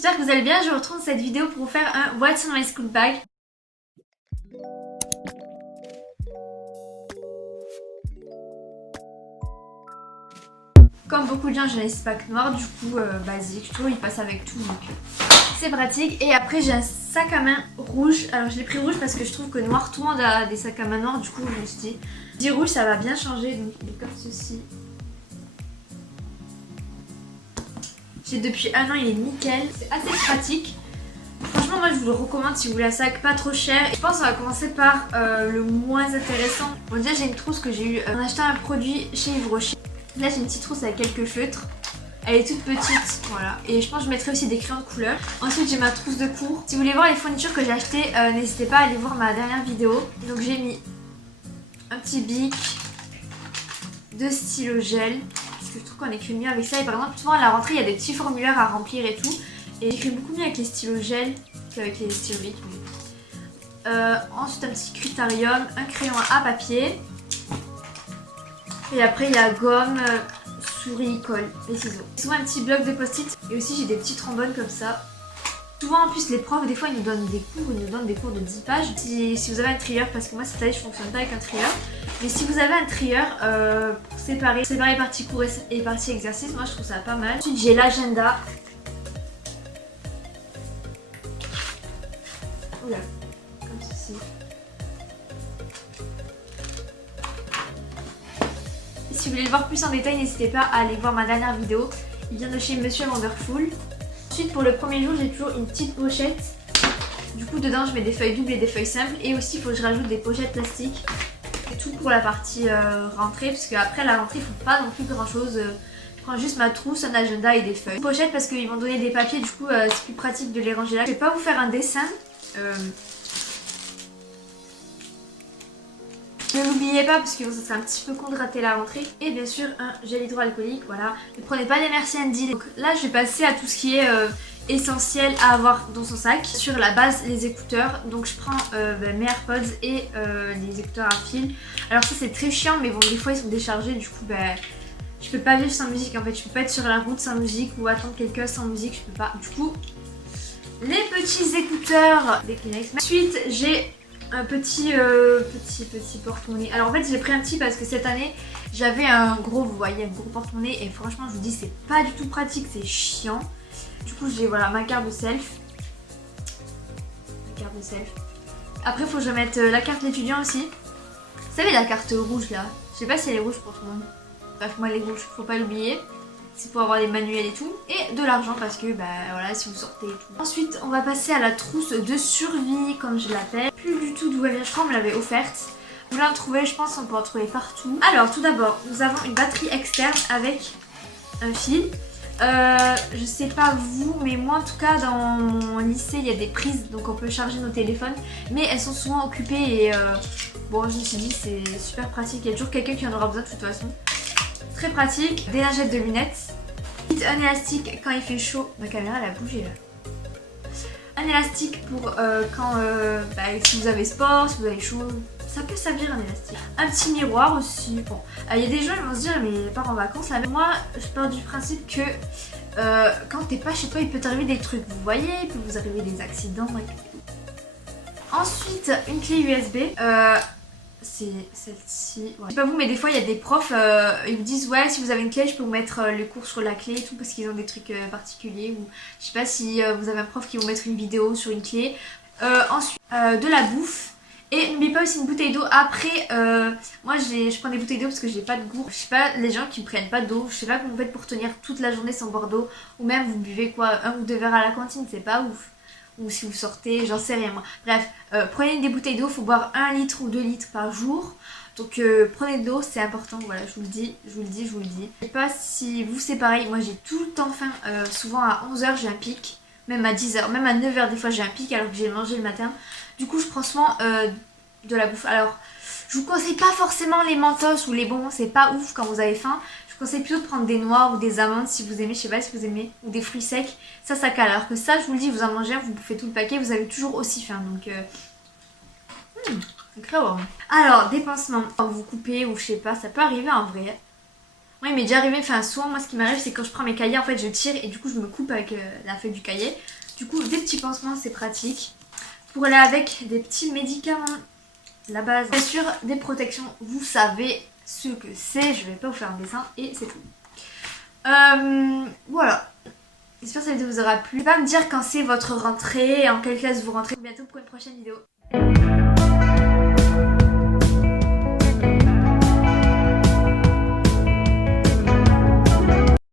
j'espère que vous allez bien. Je vous retrouve dans cette vidéo pour vous faire un What's in my school bag. Comme beaucoup de gens, j'ai un pack noir, du coup basique, je trouve il passe avec tout, donc c'est pratique. Et après j'ai un sac à main rouge. Alors je l'ai pris rouge parce que je trouve que noir, tout le monde a des sacs à main noirs, du coup je me suis dit rouge ça va bien changer, donc il est comme ceci. J'ai depuis un an, il est nickel, c'est assez pratique. Franchement moi je vous le recommande si vous voulez un sac pas trop cher. Et je pense qu'on va commencer par le moins intéressant. Bon déjà j'ai une trousse que j'ai eu en achetant un produit chez Yves Rocher. Là j'ai une petite trousse avec quelques feutres. Elle est toute petite, voilà. Et je pense que je mettrai aussi des crayons de couleur. Ensuite j'ai ma trousse de cours. Si vous voulez voir les fournitures que j'ai achetées, n'hésitez pas à aller voir ma dernière vidéo. Donc j'ai mis un petit bic, 2 stylos gel. Parce que je trouve qu'on écrit mieux avec ça. Et par exemple souvent à la rentrée il y a des petits formulaires à remplir et tout. Et j'écris beaucoup mieux avec les stylos gel qu'avec les stylos bic. Ensuite un petit critérium, un crayon à papier. Et après il y a gomme, souris, colle et ciseaux. Souvent un petit bloc de post-it. Et aussi j'ai des petits trombones comme ça. Souvent en plus les profs des fois ils nous donnent des cours, de 10 pages. Si vous avez un trieur, parce que moi cette année je fonctionne pas avec un trieur. Mais si vous avez un trieur pour séparer partie cours et partie exercice, moi je trouve ça pas mal. Ensuite j'ai l'agenda. Oula, comme ceci. Si vous voulez le voir plus en détail, n'hésitez pas à aller voir ma dernière vidéo. Il vient de chez Monsieur Wonderful. Ensuite, pour le premier jour, j'ai toujours une petite pochette. Du coup, dedans, je mets des feuilles doubles et des feuilles simples. Et aussi, il faut que je rajoute des pochettes plastiques. Et tout pour la partie rentrée. Parce qu'après la rentrée, il ne faut pas non plus grand chose. Je prends juste ma trousse, un agenda et des feuilles. Une pochette parce qu'ils vont donner des papiers. Du coup, c'est plus pratique de les ranger là. Je vais pas vous faire un dessin. Ne l'oubliez pas parce que ça serait un petit peu con de rater la rentrée. Et bien sûr un gel hydroalcoolique, voilà. Ne prenez pas des Merci Andy. Donc là je vais passer à tout ce qui est essentiel à avoir dans son sac. Sur la base les écouteurs. Donc je prends mes AirPods et les écouteurs à fil. Alors ça c'est très chiant mais bon des fois ils sont déchargés. Du coup je peux pas vivre sans musique en fait. Je peux pas être sur la route sans musique ou attendre quelqu'un sans musique. Je peux pas. Du coup les petits écouteurs des Kleenex. Ensuite j'ai un petit porte-monnaie. Alors en fait j'ai pris un petit parce que cette année j'avais un gros, vous voyez, un gros porte-monnaie et franchement je vous dis c'est pas du tout pratique, c'est chiant. Du coup j'ai voilà ma carte de self. Après faut que je mette la carte d'étudiant aussi. Vous savez la carte rouge là, je sais pas si elle est rouge pour tout le monde. Bref moi elle est rouge, faut pas l'oublier. C'est pour avoir les manuels et tout. Et de l'argent parce que voilà si vous sortez et tout. Ensuite on va passer à la trousse de survie comme je l'appelle. Plus du tout d'où elle vient, je crois qu'on me l'avait offerte. Vous la trouvez, je pense qu'on peut en trouver partout. Alors tout d'abord nous avons une batterie externe avec un fil. Je sais pas vous mais moi en tout cas dans mon lycée il y a des prises donc on peut charger nos téléphones. Mais elles sont souvent occupées et bon je me suis dit c'est super pratique. Il y a toujours quelqu'un qui en aura besoin de toute façon. Très pratique, des lingettes de lunettes, un élastique quand il fait chaud, ma caméra elle a bougé là. Un élastique pour quand si vous avez sport, si vous avez chaud, ça peut servir un élastique. Un petit miroir aussi, bon, il y a des gens qui vont se dire mais part en vacances là, mais moi je pars du principe que quand t'es pas chez toi il peut t'arriver des trucs, vous voyez, il peut vous arriver des accidents. Ensuite une clé USB. C'est celle-ci. Ouais. Je sais pas vous, mais des fois il y a des profs, ils vous disent ouais si vous avez une clé je peux vous mettre les cours sur la clé et tout parce qu'ils ont des trucs particuliers. Ou je sais pas si vous avez un prof qui vous mettre une vidéo sur une clé. Ensuite de la bouffe. Et n'oubliez pas aussi une bouteille d'eau. Après moi je prends des bouteilles d'eau parce que j'ai pas de gourde. Je sais pas les gens qui ne prennent pas d'eau. Je sais pas comment vous faites pour tenir toute la journée sans boire d'eau. Ou même vous buvez quoi, un ou deux verres à la cantine, c'est pas ouf. Ou si vous sortez, j'en sais rien moi. Bref, prenez des bouteilles d'eau, il faut boire 1 litre ou 2 litres par jour. Donc prenez de l'eau, c'est important, voilà, je vous le dis. Je sais pas si vous c'est pareil, moi j'ai tout le temps faim, souvent à 11 h j'ai un pic, même à 10 h, même à 9 h des fois j'ai un pic alors que j'ai mangé le matin. Du coup je prends souvent de la bouffe. Alors je vous conseille pas forcément les mentos ou les bonbons, c'est pas ouf quand vous avez faim. Je conseille plutôt de prendre des noix ou des amandes si vous aimez, je sais pas si vous aimez, ou des fruits secs, ça cale. Alors que ça, je vous le dis, vous en mangez un, vous bouffez tout le paquet, vous avez toujours aussi faim. Donc, incroyable. Alors, dépensement, quand vous coupez ou je sais pas, ça peut arriver en vrai. Oui, mais déjà arrivé, enfin souvent moi ce qui m'arrive c'est quand je prends mes cahiers en fait je tire et du coup je me coupe avec la feuille du cahier. Du coup des petits pansements c'est pratique. Pour aller avec des petits médicaments, la base. Bien sûr des protections, vous savez ce que c'est, je vais pas vous faire un dessin et c'est tout. Voilà. J'espère que cette vidéo vous aura plu. N'hésitez pas à me dire quand c'est votre rentrée, en quelle classe vous rentrez. À bientôt pour une prochaine vidéo.